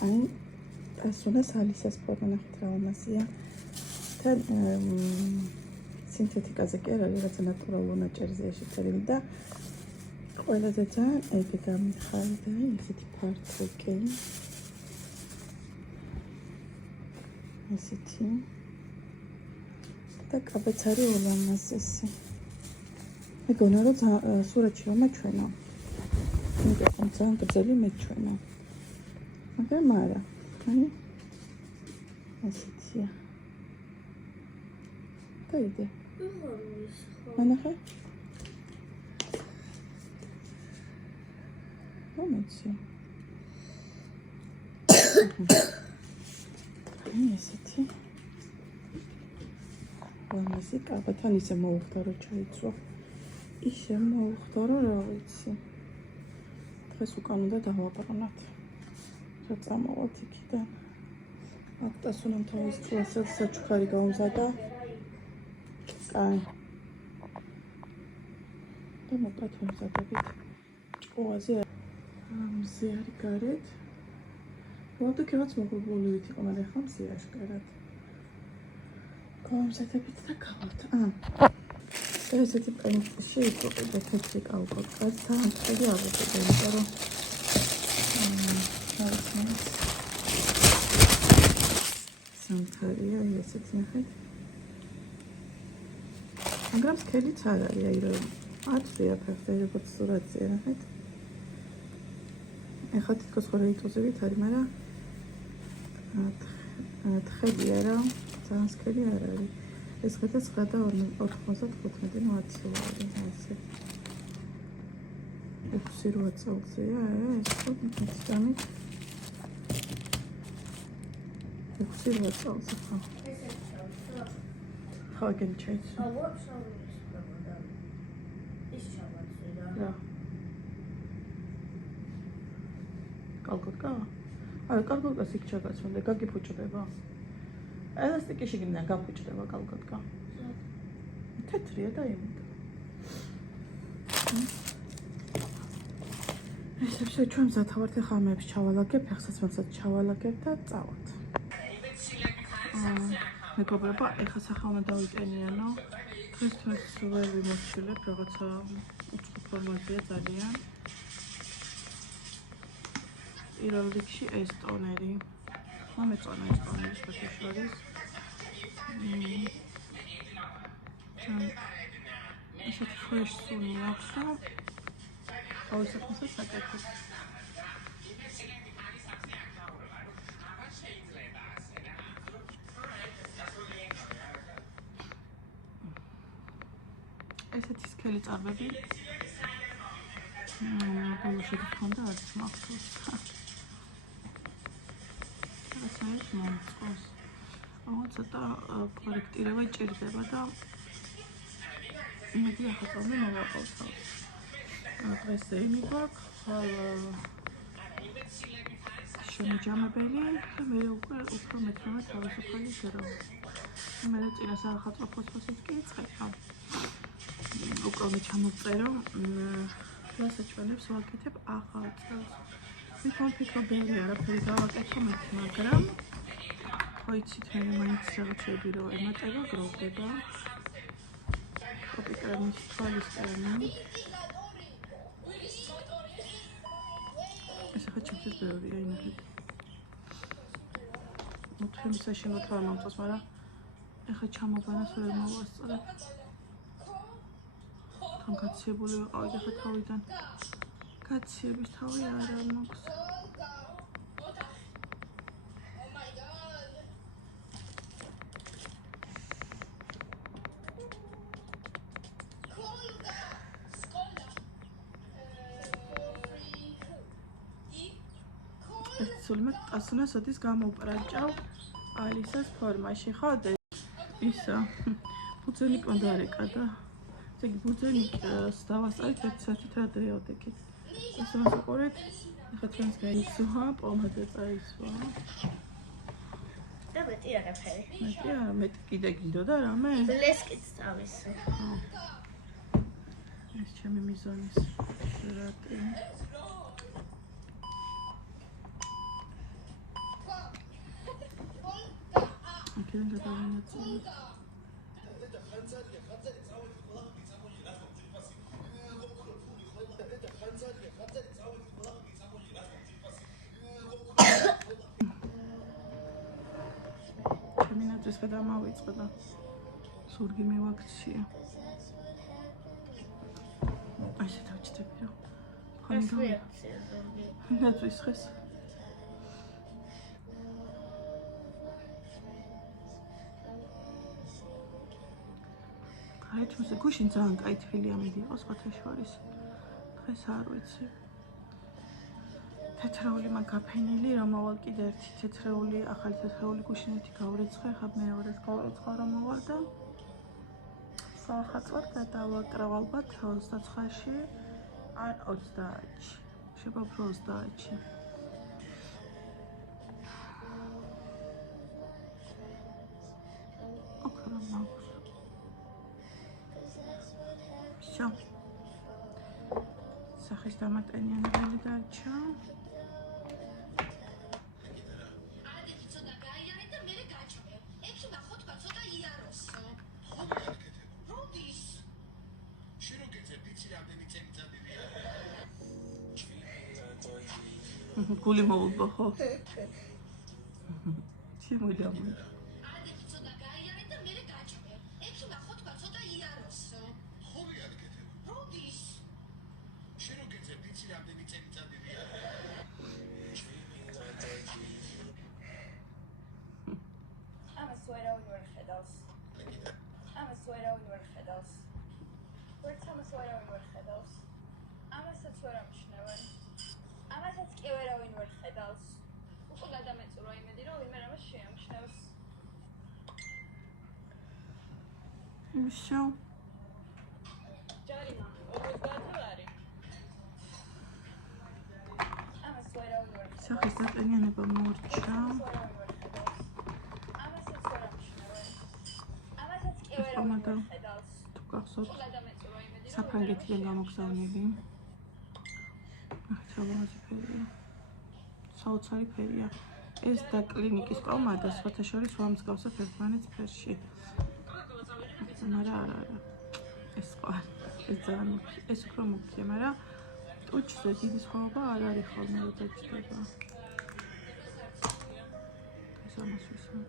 აი ასუნას ალისას ფორმა ნახეთ რა ამასია. თან სინთეტიკაზე კი არ არის, რაღაცა ნატურალურ ნაჭერზეა შეწერილი და ყველაზე ძალიან ეგ გამიხარდა, ესეთი ფართო ესეთი და კაბაც არის ულამაზესი. მეგონა რომ სურათში რომ მეჩვენა. მეგონა ძალიან გრძელი მეჩვენა. მაგრამ არა. აი ესეთია. დაიდე. მანახე. მომეცი. აი ესეთი. ვამაზი კაბათან ისე მოუხდა რომ ჩაიცვა. ისე მოუხდა რომ რა ვიცი. დღეს უკან უნდა დავაბრუნოთ. რა წამოვალთ იქიდან. აქტასუნამ თავის კლასად საჩუქარი გაუმზადა. კაი. და მოკლედ ვიმზადებით. ჭკუაზე მზე არის გარეთ. ვარდა კაც მოგულივით იყო, მაგრამ ახლა მზე აშკარად. გავუმზადებით და გავალთ. ესეთი შეიძლება თეთრი კალკოტკაც თან ხელი ავუყიდე, იმიტომ რომ სამთარია ესეთი ნახეთ. მაგრამ სქელიც არ არის, აი რომ აწვია ფერზე, როგორც სურათზე ნახეთ. ეხლა თითქოს ხო რეიტოზებით არის, მაგრამ თხელია რა, ძალიან სქელი არ არის. ეს ხეთა 9 და 95 ნუ 10 ლარი ასე. 6-8 წელზეა ეს ხო მიწამი. 6-8 წელზე ხო. ხო გემჩაიცო. რა. კალკოტკა? აი კალკოტკას იქ ჩაგაცვენდა, გაგიფუჭდება. ელასტიკი შიგნიდან გაფუჭდება კალკოტკა. თეთრია და იმით. ესე ჩვენ მზათავართ ახლა ამებს ჩავალაგებ, ფეხსაც მასაც ჩავალაგებ და წავალთ. მეგობრებო, ეხლა სახალმა დავიტენიანო. დღეს ვერ ვიმორჩილებ, რაღაცა უცხო ფორმაზეა ძალიან. პირველ რიგში ეს ტონერი. მომეწონა ეს ტონერი შეთაშორის. ესეთი fresh სუნი აქვს და ყოველსაკუთრებას საკეთებს. ესეთი სქელი წარბები ბოლოში გქონდა არც მახსოვს. რაღაცა ის მომწონს. ცოტა კორექტირება ჭირდება და იმედი ახალწლამდე მოვაყავთ. დღეს იმი გვაქვს, შემიჯამებელი და მე უფრო მეტრომა თავისუფალი დრო. მე წინას ახალწლ ფოსფოსიც კი იწყება. უკვე ჩამოვწერო, კლასაჩვენებს ვაკეთებ ახალ წელს. თვითონ ფიქრობ ბევრი არაფერი გავაკეთო მეც, მაგრამ ხო იცით მე მაინც რაღაცები რო ემატება, გროვდება. კოპიკრემის თვალის კრემი. ეს ახლა ჩემთვის ბევრია იმედი. მოთემისაში მოთვალ მომწონს, მაგრამ ახლა ჩამობანას ვერ მოვასწრებ. თან გაციებული ვიყავით ახლა თავიდან. გაციების თავი არა მაქვს. სულმე ასუნას ოდის გამოვპრაჭავ ალისას ფორმაში, ხო? ისა ბუძელიკ უნდა არეკა. ესე იგი ბუძელიკს დავასწრით 1 საათით ადრე ოდეკით. ესე ვასაყურეთ. ახლა ჩვენს გაიცვა, პომადა წაისვა. და მეტი არაფერი. მეტი არა, მეტი კიდე გინდოდა რამე? ბლესკიც წავისვი. ეს ჩემი მიზონის რატი. აქედან გადავინაწილოთ. ჩემი ნაწვის გადამავიწყე და ზურგი მივაქცია. ასე დავჭდები რა. ეს რეაქცია ზურგი. ნაწვის ხეს. აი თუმცა გუშინ ძალიან კაი თბილი ამიდი იყო სხვათა შორის. დღეს არ ვიცი. თეთრეული მაგაფენილი რომ მოვალ კიდე ერთი თეთრეული ახალი თეთრეული გუშინეთი გავრიცხე ხა მეორეს გავრიცხა რომ მოვალ და სახაც ვარ გადავაკრავ ალბათ 29-ში ან 30-ში შეიძლება უფრო 30-ში ოკრა მაქვს всё სახის დამატენიანებელი დარჩა გული მოულბო ხო? შემოიდამო. ადეთი ცოტა გაიარე და მე გაჭმე. ექი ნახო თქვა ცოტა იაროს. ხორი არქეთე. როდის? შენ რო გეძებ იცი რამდენი წელიწადია? ამას ვერავინ ვერ ხედავს. ამას ვერავინ ვერ ხედავს. ვერც ამას ვერავინ ვერ ხედავს. ამასაც ვერ ამჩნევენ. ამასაც კი ვერავინ ვერ ხედავს. უკვე გადამეწურა იმედი, რომ ვინმე რამას შეამჩნევს. всё. ჯარიმა, 50 დოლარი. ამას ვერავინ ვერ ხედავს. სახის დატენიანება მორჩა. ამასაც ვერ ამჩნევენ. ამასაც კი ვერავინ ვერ ხედავს. თუ გახსოვთ, გადამეწურა იმედი, რომ საფრანგეთიდან გამოგზავნილი. ახალგაზრდა ფერია. საოცარი ფერია. ეს და კლინიკის პომადა სხვათა შორის ვამსგავსებ ერთმანეთს ფერში. მაგრამ არა. ეს სხვა. ეს ძალიან ეს უფრო მუქია, მაგრამ ტუჩზე დიდი სხვაობა არ არის ხოლმე რომ დაჭდება. ეს ამას ვისმენ.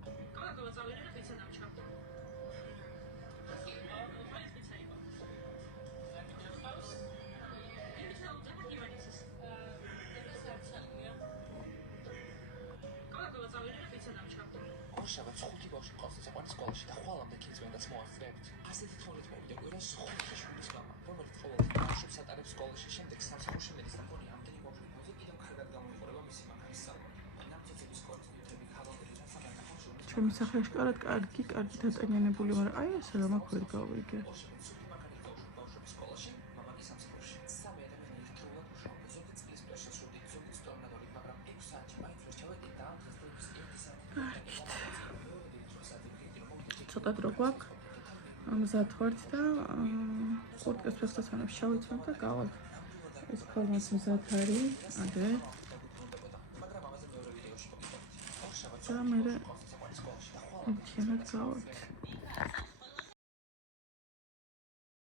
შაბათ ხუთი ბავშვი ყავს საყვარლის სკოლაში და ხვალამდე ქიძვენდაც მოახდებით. ასეთი თვალით მოვიდა კვირას ხუთი შვილის მამა, რომელიც ყოველთვის ბავშვებს ატარებს სკოლაში, შემდეგ სამსახურში მედის და მგონი ამდენი ბავშვი მოზე კიდევ კარგად გამოიყურება მისი მამის სალონი. ნამცეცების სკოლის ნივთები ქალოდერიდან სამართალში ჩემი სახე აშკარად კარგი დატენიანებული, მაგრამ აი ესე რომ აქ ვერ გავიგე. ბავშვების სკოლაში, მამაკი სამსახურში. სამი ადამიანი ერთდროულად მუშაობდა, ზოგი წლის პერსონალი, ზოგი სტორნადორი, მაგრამ 6 საათი მაინც ვერ ჩავედი და ამ დღეს და 1 საათი. ცოტა დრო გვაქვს. მზად ვართ და კურტკას ფეხსაცმელებს შავიცვენ და გავალ. ეს ფორმაც მზად არის, ადრე. და მე ჩემად გავალთ.